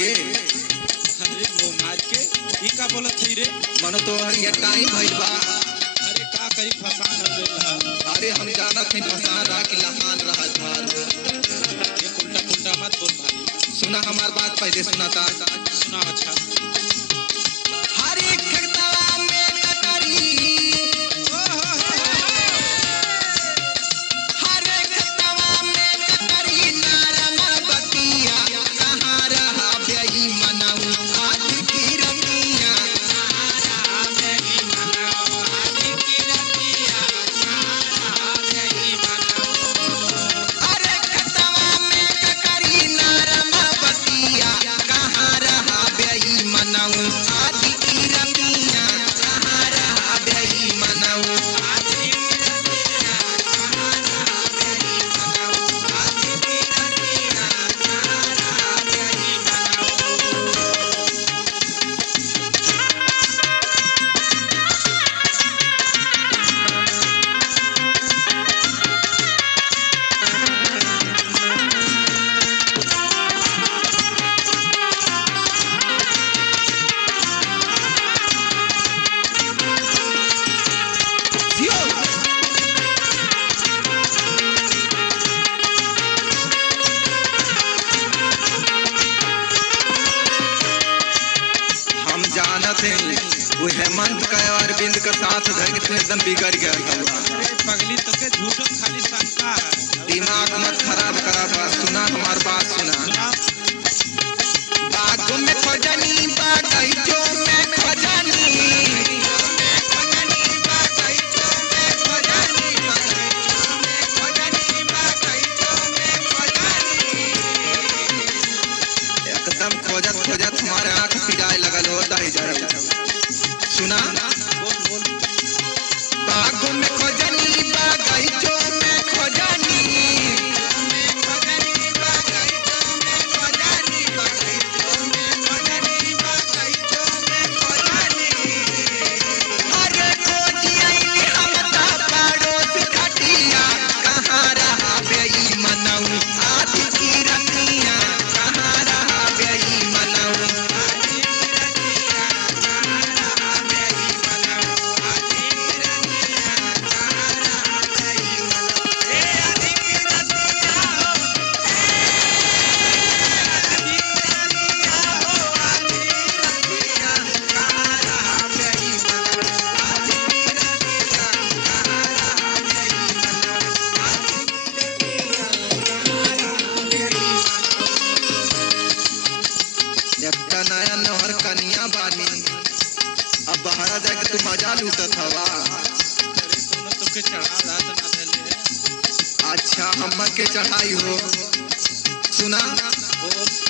के। अरे वो मार के ई का बोलत थी रे? मनो तो ये टाइम भइल बा। अरे का करी फसान हो गइल। अरे हम जानत हई फसान रहा कि लहान रहा झाल। ये उल्टा पुल्टा मत बोल भाई। सुना हमार बात पहले सुनाता। सुना अच्छा। हर एक खेतवा में कटरी, हर एक खेतवा में कटरी नारमा बतिया, कहाँ रहा बेई मनाऊ आज की रतिया। अरे खेतवा में कटरी नारमा बतिया, कहाँ रहा बेई मनाऊ आज की रतिया, कहाँ रहा बेई मनाऊ। हम जानत हैं वो हेमंत का और अरविंद का साथ धर के तू एकदम बिगड़ गया हुआ। अरे पगली तो के झूठो खाली शंका है। दिमाग मत खराब करा बस। सुना हमार बात सुना। सुना। बागों में खोजनी बागीचों में खोजनी, एकदम खोजत खोजत हमारे आँख पिराए लगल होता ही जरा। सुना बोल बोल। बागों में खोजनी बागीचों में खोजनी, अरे खोजी आईली हमका पड़ोस खटिया, कहाँ रहा बेई मनाऊ आज की रतिया, कहाँ रहा बेई मनाऊ। एकटा नया नहर कनिया बानी, अब बहरा जाके तू मजा लूटत हवा। अरे दोनों तो के चढ़ा रात ना धले है। अच्छा हमर के चढ़ाई हो। सुना बोल।